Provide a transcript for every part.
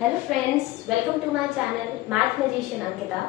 Hello friends, welcome to my channel math magician Ankita.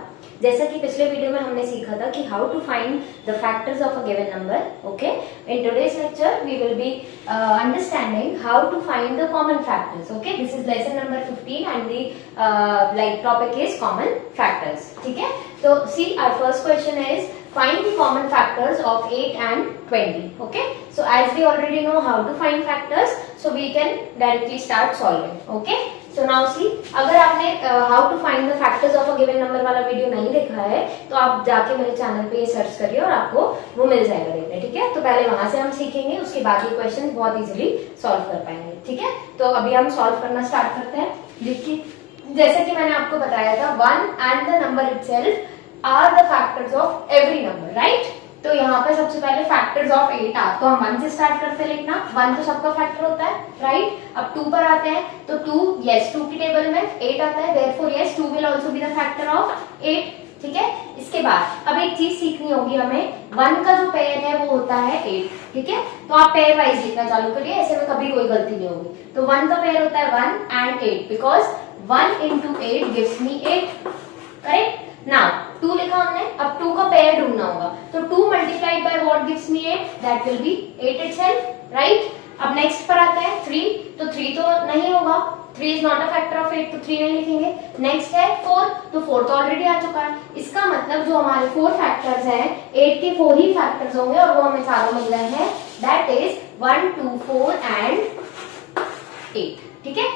जैसा कि पिछले वीडियो में हमने सीखा था कि how to find the factors of a given number. Okay, in today's lecture we will be understanding how to find the common factors. Okay, this is lesson number 15 and the like topic is common factors. ठीक है, तो see our first question is find the common factors of 8 and 20. Okay, so as we already know how to find factors, so we can directly start solving. Okay, so now see, अगर आपने how to find the factors of a given number वाला video नहीं देखा है तो आप जाके मेरे चैनल पे सर्च करिए और आपको वो मिल जाएगा देखने। ठीक है, तो पहले वहां से हम सीखेंगे, उसके बाद ये क्वेश्चन बहुत इजीली सॉल्व कर पाएंगे। ठीक है, तो अभी हम सॉल्व करना स्टार्ट करते हैं। देखिए, जैसे कि मैंने आपको बताया था 1 and the number itself are the factors of every number, right? तो यहाँ पे सबसे पहले factors of 8 आ, तो हम 1 से स्टार्ट करते हैं लिखना। 1 तो सबका फैक्टर होता है, राइट? अब 2 पर आते हैं तो 2, yes 2 की टेबल में 8 आता है, therefore yes 2 will also be the factor of 8। ठीक है, इसके बाद अब एक चीज सीखनी होगी हमें, 1 का जो पेयर है वो होता है 8। ठीक है, तो आप पेयर वाइज लिखना चालू करिए, ऐसे में कभी कोई गलती नहीं होगी। तो 1 का पेयर होता है 1 and 8 because 1 into 8 gives me 8। Correct? Now 2 लिखा हमने, अब 2 का पेयर ढूंढना होगा, तो 2 multiplied by what gives me 8, that will B 8 itself, right? अब नेक्स्ट पर आते हैं 3, तो 3 तो नहीं होगा, 3 is not a factor of 8, तो 3 नहीं लिखेंगे। नेक्स्ट है 4, तो 4 तो ऑलरेडी आ चुका है। इसका मतलब जो हमारे 4 फैक्टर्स हैं, 8 के 4 ही फैक्टर्स होंगे और वो हमें चारों मिल रहे हैं, दैट इज 1, 2, 4 एंड 8। ठीक है,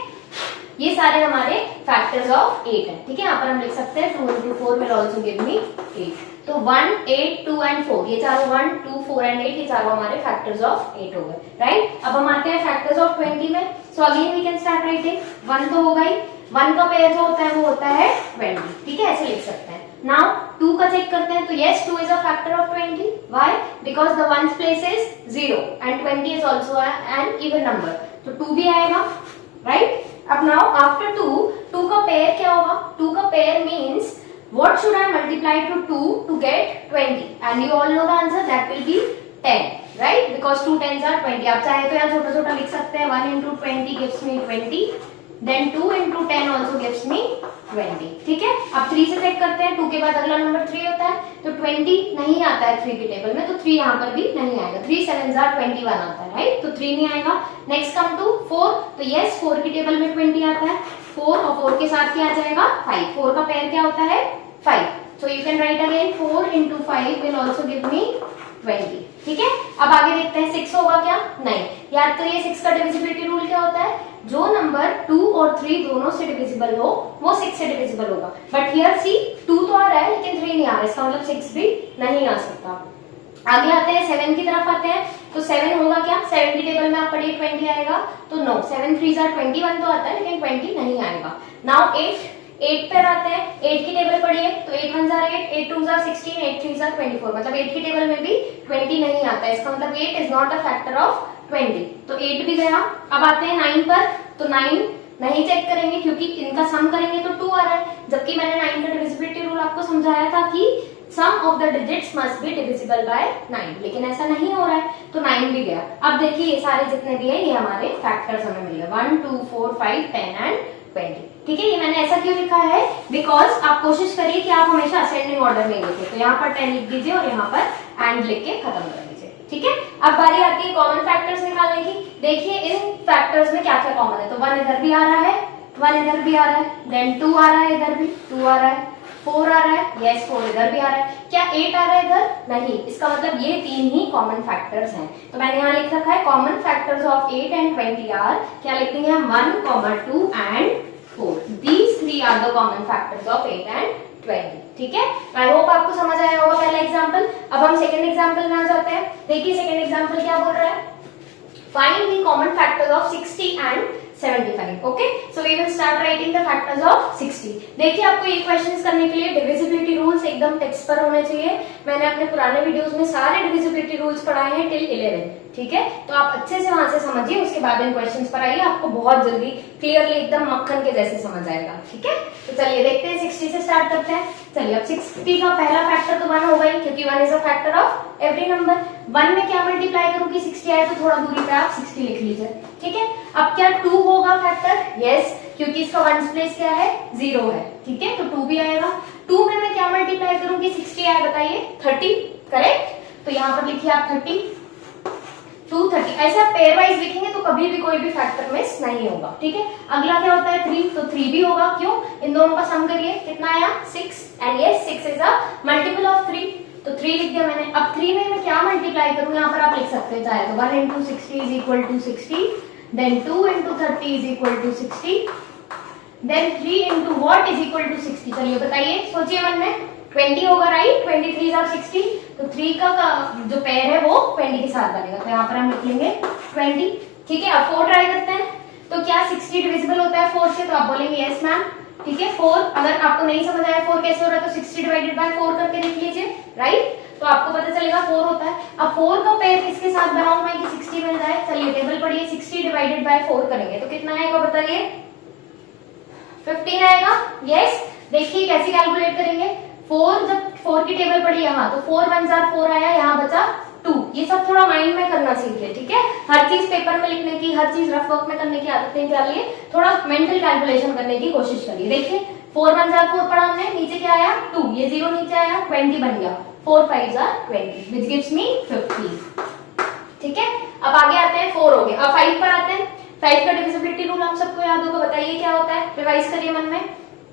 ये सारे हमारे फैक्टर्स ऑफ 8 है। ठीक है, यहाँ पर हम लिख सकते हैं 2 into 4 will also give me 8। तो 1, 8, 2 and 4, ये चारों 1, 2, 4 and 8 ये चारों हमारे फैक्टर्स ऑफ 8 हो गए, राइट? अब हम आते हैं फैक्टर्स ऑफ 20 में। So again we can start writing. 1 तो होगा ही, 1 का पेयर जो होता है वो होता है 20। ठीक है, ऐसे लिख सकते हैं। नाउ 2 का चेक करते हैं, तो yes 2 is a factor of 20। why? because the ones place is 0 and 20 is also an even number, तो 2 भी आएगा, राइट? अब नाउ आफ्टर 2 का पेयर क्या होगा? 2 का pair means what should I multiply to 2 to get 20 and you all know the answer, that will be 10, right? Because 2 10s are 20। आप चाहे तो यहाँ छोटा छोटा लिख सकते हैं, 1 into 20 gives me 20, then 2 into 10 also gives me 20। ठीक है, अब 3 से चेक करते हैं, 2 के बाद अगला नंबर 3 होता है, तो 20 नहीं आता है 3 की टेबल में, तो 3 यहाँ पर भी नहीं आएगा। 3 7s are 21 आता है, राइट? तो 3 नहीं आएगा। नेक्स्ट कम टू 4, तो यस 4 की टेबल में 20 आता है, 4 और 4 के साथ क्या आ जाएगा? 5। 4 का पेयर क्या होता है? 5। So you can write again 4 into 5 will also give me 20। ठीक है, अब आगे देखते हैं 6 होगा क्या? नहीं। याद करिए 6 का डिविजिबिलिटी रूल क्या होता है? जो नंबर 2 और 3 दोनों से डिविजिबल हो वो 6 से डिविजिबल होगा। बट हियर सी 2 तो आ रहा है लेकिन 3 नहीं आ रहा है, इसका मतलब 6 भी नहीं आ सकता। आगे आते हैं 7 की तरफ आते हैं, तो 7 होगा क्या? 7 की टेबल में आप पढ़िए 20 आएगा, तो नो, 7 3s are 21 तो आता है लेकिन 20 नहीं आएगा। नाउ 8 पर आते हैं, 8 की टेबल पढ़िए, तो 8 1s are 8, 8 2s are 16, 8 3s are 24, मतलब 8 की टेबल में भी 20 नहीं आता है, इसका मतलब 8 is not a factor of 20, तो 8 भी गया। अब आते हैं 9 पर, तो 9 नहीं चेक करेंगे क्योंकि इनका सम करेंगे तो 2 आ रहा है, जबकि मैंने 9 का डिविजिबिलिटी रूल आपको समझाया था कि sum of the digits must be divisible by 9, लेकिन ऐसा नहीं हो रहा है, तो 9 भी गया। अब देखिए ये सारे जितने भी है ये हमारे फैक्टर्स हमें मिल गए, 1 2 4 5 10 एंड 20। ठीक है, ये मैंने ऐसा क्यों लिखा है? बिकॉज आप कोशिश करिए कि आप हमेशा असेंडिंग ऑर्डर में लिखें, तो यहाँ पर 10 लिख दीजिए और यहाँ पर एंड लिख के खत्म कर दीजिए। ठीक है, अब बारी आती है कॉमन फैक्टर्स निकालने की। देखिए इन फैक्टर्स में क्या क्या कॉमन है, तो 1 इधर भी आ रहा है, 1 इधर भी आ रहा है, देन 2 आ रहा है, इधर भी 2 आ रहा है, 4 आ रहा है, यस 4 इधर भी आ रहा है। क्या 8 आ रहा है इधर? नहीं। इसका मतलब ये 3 ही कॉमन फैक्टर्स हैं, तो मैंने यहाँ लिख रखा है common factors of 8 and 20 are, क्या लिख देंगे हम? 1, 2 and 4। These 3 are the common factors of 8 and 20। ठीक है, आई होप आपको समझ आया होगा पहला एग्जाम्पल। अब हम सेकंड एग्जाम्पल में आ जाते हैं। देखिए सेकंड एग्जाम्पल क्या बोल रहा है? Find the common factors of 60 and 75। Okay, so we will start writing the factors of 60। देखिए आपको ये क्वेश्चंस करने के लिए डिविजिबिलिटी रूल्स एकदम टेक्स्ट पर होने चाहिए। मैंने अपने पुराने वीडियोस में सारे डिविजिबिलिटी रूल्स पढ़ाए हैं टिल 11। ठीक है, तो आप अच्छे से वहां से समझिए, उसके बाद इन क्वेश्चंस पर आइए, आपको बहुत जल्दी क्लियरली एकदम मक्खन के जैसे समझ आएगा। ठीक है, तो चलिए देखते हैं 60 से स्टार्ट करते हैं। चलिए अब 60 का पहला फैक्टर तो 1 होगा ही, क्योंकि 1 is a factor of every number. 1 में क्या मल्टीप्लाई करूंगी? 60 आए तो थोड़ा दूरी पे आप 60 लिख लीजिए। ठीक है, अब क्या 2 होगा फैक्टर? यस, क्योंकि इसका वंस प्लेस क्या है, 0 है, ठीक है। तो 2 भी आएगा। 2 में मैं क्या मल्टीप्लाई करूंगी, 60 आए, बताइए 30, करेक्ट। तो यहाँ पर लिखिए आप 30, 230। ऐसा पेयर वाइज लिखेंगे तो कभी भी कोई भी फैक्टर मिस नहीं होगा, ठीक है। अगला क्या होता है 3, तो 3 भी होगा, क्यों, इन दोनों का सम करिए, कितना आया 6, and yes 6 is a multiple of 3, तो 3 लिख दिया मैंने। अब 3 में मैं क्या मल्टीप्लाई करूं, यहाँ पर आप लिख सकते हो चाहे तो 1 into 60 is equal to 60, then 2 into 30 is equal to 60, then 3 into what is equal to 60। चलिए बताइए, सोचिए मन में, 20 होगा, राइट, 23 और 60, तो 3 का जो पेयर है वो 20 के साथ बनेगा, तो यहाँ पर हम लिख लेंगे 20, ठीक है। अब 4 ट्राई करते हैं, तो क्या 60 डिविजिबल होता है 4 से, तो आप बोलेंगे यस मैम, ठीक है। 4, अगर आपको नहीं समझ आया 4 कैसे हो रहा है, तो 60 डिवाइडेड बाय 4 करके देख लीजिए, राइट, तो आपको पता चलेगा 4 होता है। अब 4 का पेयर किसके साथ बनाऊं मैं कि 60 मिल जाए, चलिए टेबल पढ़िए, 60 डिवाइडेड बाय 4 करेंगे तो कितना आएगा बताइए, 15 आएगा, यस। देखिए कैसे कैलकुलेट करेंगे, 4 जब 4 की टेबल पढ़ी यहाँ, तो 4 1 4 आया, यहाँ बचा 2। ये सब थोड़ा माइंड में करना सीखिए, ठीक है। हर चीज पेपर में लिखने की, हर चीज रफ वर्क में करने की आदत नहीं डालिए, थोड़ा मेंटल कैलकुलेशन करने की कोशिश करिए। देखिए 4 1 4 पढ़ा हमने, नीचे क्या आया 2, ये 0 नीचे आया, 20 बन गया, 4 5 20 which gives me 50, ठीक है। अब आगे आते हैं, 4 हो गए, अब 5 पर आते हैं। 5 का डिविजिबिलिटी रूल हम सबको याद होगा, बताइए क्या होता है, रिवाइज करिए मन में।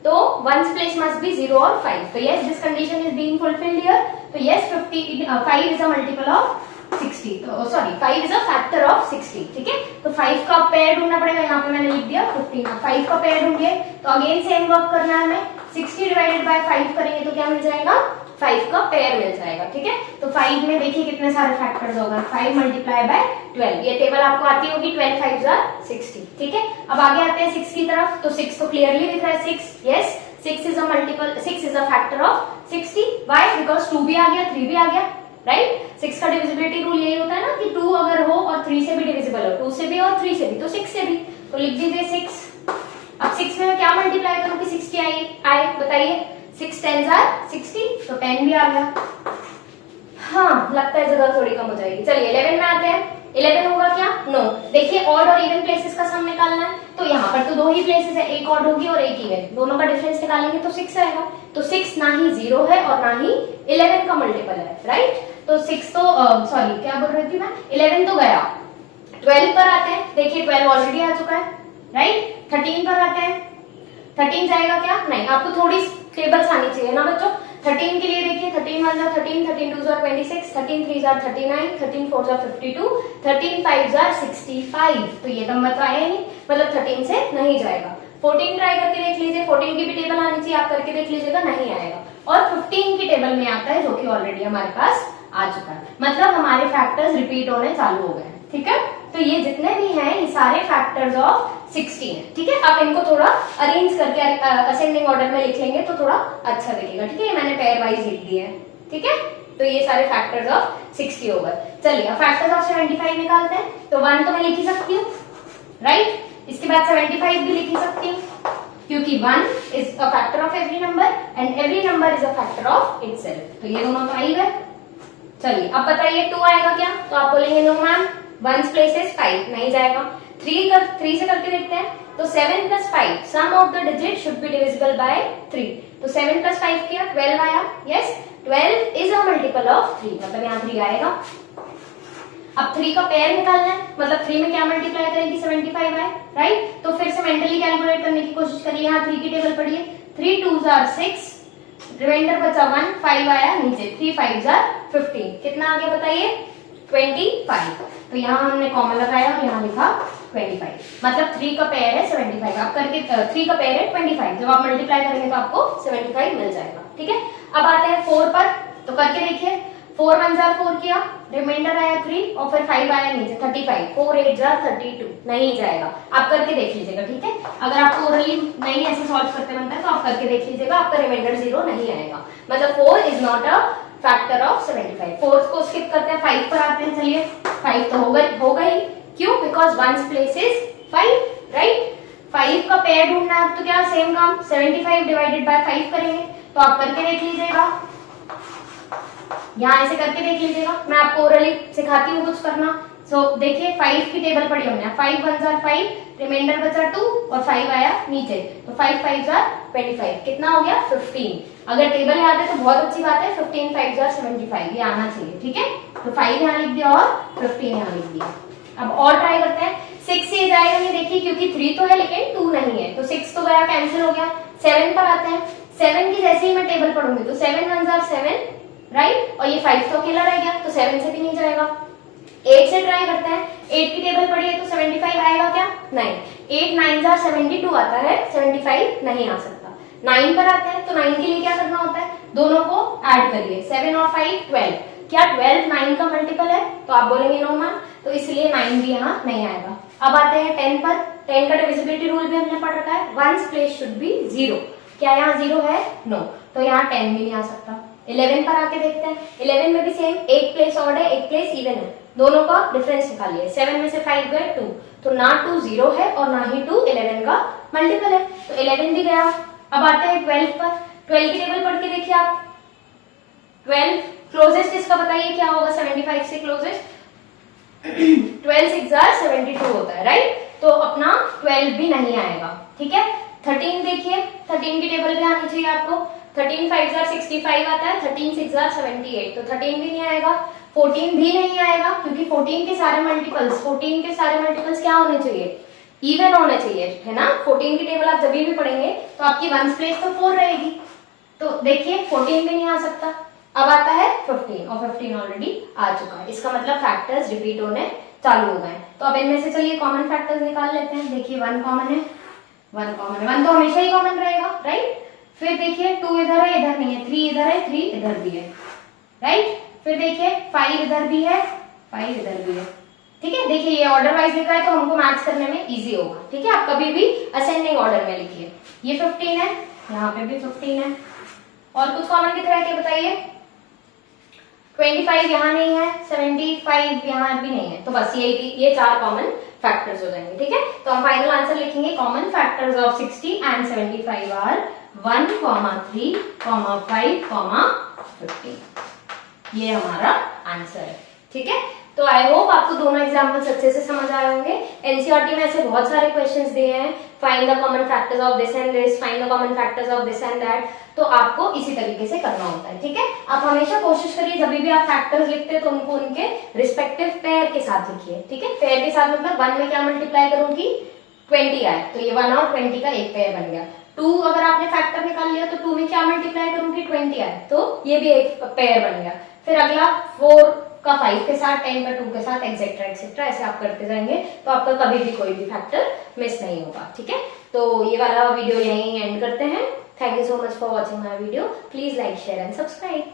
तो वंस प्लेस मस्ट बी 0 और 5, तो yes this condition is being fulfilled here, तो yes 5 is a multiple of 60, तो sorry 5 is a factor of 60, ठीक है। तो 5 का पेयर ढूंढना पड़ेगा, यहाँ पे मैंने लिख दिया 15, 5 का पेयर ढूंढिए, तो अगेन सेम वर्क करना है हमें, 60 डिवाइडेड बाय 5 करेंगे तो क्या मिल जाएगा, 5 का पेयर मिल जाएगा, ठीक है। तो 5 में देखिए कितने सारे फैक्टर्स होगा, 5 मल्टीप्लाई बाय 12, ये टेबल आपको आती होगी, 12 5 60, ठीक है। अब आगे आते हैं 6 की तरफ, तो 6 तो क्लियरली दिख रहा है 6, yes 6 is a multiple, 6 is a factor of 60, why, because 2 भी आ गया, 3 भी आ गया, राइट। 6 का डिविजिबिलिटी रूल यही होता है ना कि 2 अगर हो और 3 से भी डिविजिबल हो, 2 से भी और 3 से भी, तो 6 से भी, तो लिख दीजिए 6। अब 6 में मैं क्या मल्टीप्लाई करूं कि 60 आए, बताइए, 6 10s are 60, तो 10 भी आ गया। हाँ लगता है जगह थोड़ी कम हो जाएगी। चलिए 11 में आते हैं, 11 होगा क्या, नो। देखिए ऑड और इवन प्लेसेस का सम निकालना है, तो यहाँ पर तो 2 ही प्लेसेस है, एक ऑड होगी और एक इवन, दोनों का डिफरेंस निकालेंगे तो 6 आएगा। तो 6 ना ही 0 है और ना ही 11 का मल्टीपल है, राइट। तो 6 तो सॉरी क्या बोल रही थी मैं, 11 तो गया। 12 पर आते हैं, देखिए 12 ऑलरेडी आ चुका है, राइट। 13 पर आते हैं, 13 जाएगा क्या, नहीं, आपको थोड़ी टेबल्स आनी चाहिए ना बच्चों। 13 के लिए देखिए, 13 1 13, 13 2 26, 13 3 39, 13 4 52, 13 5 65, तो ये नंबर तो आया नहीं, मतलब 13 से नहीं जाएगा। 14 ट्राई करके देख लीजिए, 14 की भी टेबल आनी चाहिए, आप करके देख लीजिएगा, नहीं आएगा। और 15 की टेबल में आता है, जो कि ऑलरेडी हमारे पास आ चुका है, मतलब हमारे फैक्टर्स रिपीट होने चालू हो गए, ठीक है। तो ये जितने भी हैं ये सारे फैक्टर्स ऑफ 16 है, ठीक है। आप इनको थोड़ा अरेंज करके असेंडिंग ऑर्डर में लिख लेंगे तो थोड़ा अच्छा दिखेगा, ठीक है। मैंने पेयर वाइज लिख दिए हैं, ठीक है। तो ये सारे फैक्टर्स ऑफ 60 हो गए। चलिए अब फैक्टर्स ऑफ 75 निकालते हैं। तो 1 तो मैं लिख ही सकती हूँ, राइट। इसके बाद 75 भी लिख ही सकती हूँ, क्योंकि 1 is a factor of every number and every number is a factor of itself, तो ये दोनों तो आई गए। चलिए अब बताइए 2 आएगा क्या, तो आप बोलेंगे नो मैम, 1 प्लेस इज 5, नहीं जाएगा। 3 से करके देखते हैं, तो 7 + 5 sum of the digit should be divisible by 3, तो 7 + 5 किया 12 आया, yes 12 is a multiple of 3, मतलब यहाँ 3 आएगा। अब 3 का पेयर निकालना है, मतलब 3 में क्या मल्टीप्लाई करेंगे 75 आए, राइट। तो फिर से मेंटली कैलकुलेट करने की कोशिश करिए, यहाँ 3 की टेबल पढ़िए, 3 2s are 6, रिमाइंडर बचा 1, 5 आया नीचे, 3 5s are 15, कितना आ गया बताइए 25, तो यहाँ हमने कॉमन लगाया और यहाँ लिखा 25, मतलब 3 का पेयर है 75, आप करके 3 का पेयर है 25, जब आप मल्टीप्लाई करेंगे तो आपको 75 मिल जाएगा, ठीक है। अब आते हैं 4 पर, तो करके देखिए, 4 1s are 4 किया, रिमाइंडर आया 3 और फिर 5 आया नीचे 35, 4 8s are 32, नहीं जाएगा। आप करके देख लीजिएगा, ठीक है। अगर आपको ओरली नहीं ऐसे सॉल्व करते बनता है तो आप करके देख लीजिएगा, आपका रिमाइंडर 0 नहीं आएगा, मतलब 4 is not a factor of 75। 4 को स्किप करते हैं, 5 पर आते हैं। चलिए 5 तो होगा ही, क्यों, बिकॉज 1 प्लेस इज 5, राइट। 5 का पेयर ढूंढना है, तो क्या सेम काम 75 डिवाइडेड बाय 5 करेंगे, तो आप करके देख लीजिएगा, यहाँ ऐसे करके देख लीजिएगा, मैं आपको ओरली सिखाती हूँ कुछ करना। सो देखिए 5 की टेबल पढ़ी हमने, 5 1 जार 5, रिमाइंडर बचा 2 और 5 आया नीचे, तो 5 5 जार 25, कितना हो गया 15। अगर टेबल याद है तो बहुत अच्छी बात है, 15 5 जार 75 ये आना चाहिए, ठीक है। तो 5 यहाँ लिख दिया और 15 यहाँ लिख दिया। अब और ट्राई करते हैं, 6 से जाएगा नहीं देखिए, क्योंकि 3 तो है लेकिन 2 नहीं है, तो 6 तो गया, कैंसिल हो गया। 7 पर आते हैं, 7 की जैसे ही मैं टेबल पढ़ूंगी तो 7 1 जार 7, राइट, और ये 5 तो अकेला रह गया, तो 7 से भी नहीं जाएगा। 8 से ट्राई करते हैं, 8 की टेबल पढ़ी है तो 75 आएगा क्या, नहीं, 8 9 जार 72 आता है, 75 नहीं आ सकता। 9 पर आते हैं, तो 9 के लिए क्या करना होता है, दोनों को ऐड करिए, 7 और 5 12, क्या 12 9 का मल्टीपल है, तो आप बोलेंगे नो मैम, तो इसलिए 9 भी यहाँ नहीं आएगा। अब आते हैं 10 पर, 10 का डिविजिबिलिटी रूल भी हमने पढ़ रखा है, वंस प्लेस शुड बी 0, क्या यहाँ 0 है, नो, तो यहाँ 10 भी नहीं आ सकता। 11 पर आके देखते हैं, 11 में भी सेम, एक प्लेस ऑड है एक प्लेस इवन है, दोनों का डिफरेंस निकालिए, 7 में से 5 गए 2, तो ना 2 0 है और ना ही 2 11 का मल्टीपल है, तो 11 भी गया। अब आते हैं 12 पर, 12 की टेबल पढ़ के देखिए आप, 12 क्लोजेस्ट इसका बताइए क्या होगा 75 से क्लोजेस्ट, 12 6 जार 72 होता है, राइट, तो अपना 12 भी नहीं आएगा, ठीक है। 13 देखिए, 13 की टेबल भी आनी चाहिए आपको, 13 5 जार 65 आता है, 13 6 जार 78, तो 13 भी नहीं आएगा। 14 भी नहीं आएगा, क्योंकि 14 के सारे मल्टीपल्स क्या होने चाहिए, इवन होने चाहिए, है ना। 14 की टेबल आप जब भी पढ़ेंगे तो आपकी वंस प्लेस तो 4 रहेगी, तो देखिए 14 भी नहीं आ सकता। अब आता है 15, और 15 ऑलरेडी आ चुका है, इसका मतलब फैक्टर्स रिपीट होने चालू हो गए। तो अब इनमें से चलिए कॉमन फैक्टर्स निकाल लेते हैं। देखिए 1 कॉमन है, 1 कॉमन है, 1 तो हमेशा ही कॉमन रहेगा, राइट। फिर देखिए 2 इधर है, इधर नहीं है, 3 इधर है, 3 इधर भी है, राइट। फिर देखिए 5 इधर भी है, 5 इधर भी है, ठीक है। देखिए ये ऑर्डर वाइज लिखा है तो हमको मैच करने में इजी होगा, ठीक है। आप कभी भी असेंडिंग ऑर्डर में लिखिए। ये 15 है, यहाँ पे भी 15 है, और कुछ कॉमन दिख रहा है क्या बताइए, 25 यहाँ नहीं है, 75 यहाँ भी नहीं है, तो बस ये 4 कॉमन फैक्टर्स हो जाएंगे, ठीक है। तो हम फाइनल आंसर लिखेंगे, common factors of 60 and 75 are 1, 3, 5, 15, ये हमारा आंसर है, ठीक है। तो आई होप आपको दोनों एग्जाम्पल्स अच्छे से समझ आए होंगे। एनसीईआरटी में ऐसे बहुत सारे क्वेश्चंस दिए हैं, find the common factors of this and this, find the common factors of this and that, तो आपको इसी तरीके से करना होता है, ठीक है। आप हमेशा कोशिश करिए जब भी आप फैक्टर्स लिखते हैं तो उनको उनके रिस्पेक्टिव पेयर के साथ लिखिए, ठीक है। पेयर के साथ मतलब 1 में क्या मल्टीप्लाई करूंगी, 20 आए, तो ये 1 और 20 का एक पेयर बन गया। 2 अगर आपने फैक्टर निकाल लिया तो 2 में क्या मल्टीप्लाई करूंगी, 20 आए, तो ये भी एक पेयर बन गया। फिर अगला 4 का 5 के साथ, 10 का 2 के साथ, एक्सेट्रा एक्सेट्रा, ऐसे आप करते जाएंगे तो आपका कभी भी कोई भी फैक्टर मिस नहीं होगा, ठीक है। तो ये वाला वीडियो यहीं एंड करते हैं। Thank you so much for watching my video, please like share and subscribe.